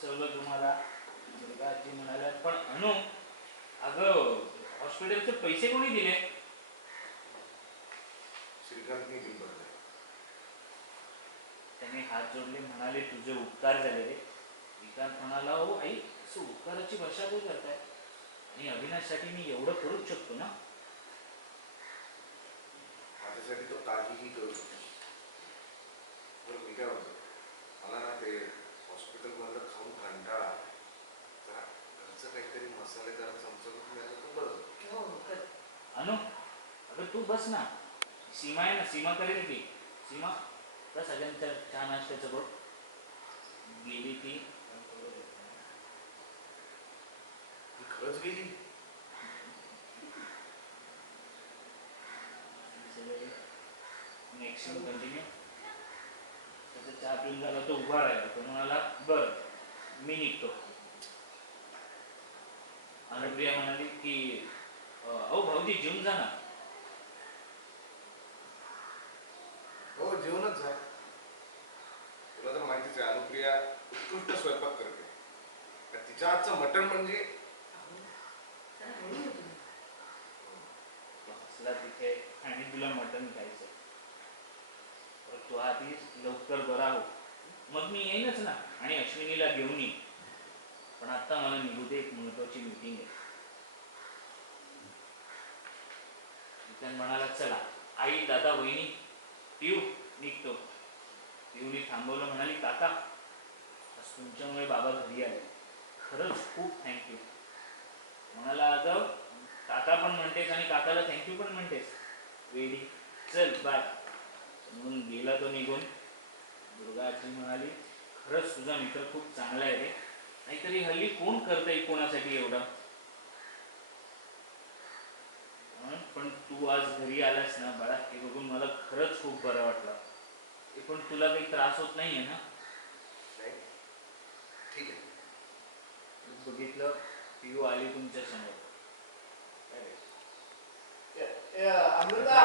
फसवलं तुम्हाला. दुर्गाजी म्हणाल्या, पण अनु अगं हॉस्पिटलचे पैसे कोणी दिले? श्रीकांतने बिल भरले. त्याने हात जोडले, म्हणाले तुझे उपकार झाले रे. श्रीकांत म्हणाला, हो आई असं उपकाराची भाषा काय करताय? आणि अविनाशसाठी मी एवढं करूच शकतो ना. माझ्यासाठी तो काहीही करू शकतो. बरं मी काय म्हणतो, मला ना ते हॉस्पिटलमधलं खाऊन कंटाळा आला. जरा घरचं काहीतरी मसालेदार चमचमीत मिळालं तर बरं. अनु अगं तू बस ना. सीमा आहे ना, सीमा करेल की. सीमा का सगळ्यांच्या चहा नाश्त्याचं बघ. गेली ती. ती खरंच गेली. Next continue. त्याचा चहा पिऊन झाला तो उभा राहिला. तो म्हणाला बरं मी निघतो. अनुप्रिया म्हणाली की अहो भाऊजी जेवून जा ना. हो जेवणच जा. तुला तर माहितीच आहे अनुप्रिया उत्कृष्ट स्वयंपाक करते. तिच्या हातचं मटण म्हणजे हसला तिथे आणि तुला मटण खायचं. तू आधी लवकर बरा हो, मग मी येईनच ना आणि अश्विनीला घेऊन ये. पण आता मला निघू दे, एक महत्वाची मीटिंग आहे. तिथं म्हणाला चला आई दादा वहिनी पिऊ निघतो. पिऊनी थांबवलं, म्हणाली काका आज तुमच्यामुळे बाबा घरी आले, खरंच खूप थँक्यू. म्हणाला अगं काका पण म्हणतेस आणि काकाला थँक्यू पण म्हणतेस वेडी, चल बाय. म्हणून गेला तो निघून. दुर्गा आजी म्हणाली खरंच तुझा मित्र खूप चांगला आहे रे, नाहीतरी हल्ली कोण करतंय कोणासाठी एवढं. पण तू आज घरी आलास ना बाळा, हे बघून मला खरंच खूप बरं वाटलं. पण तुला काही त्रास होत नाहीये ना? नाही ठीक आहे. बघितलं पिऊ आली तुमच्या समोर. अमृता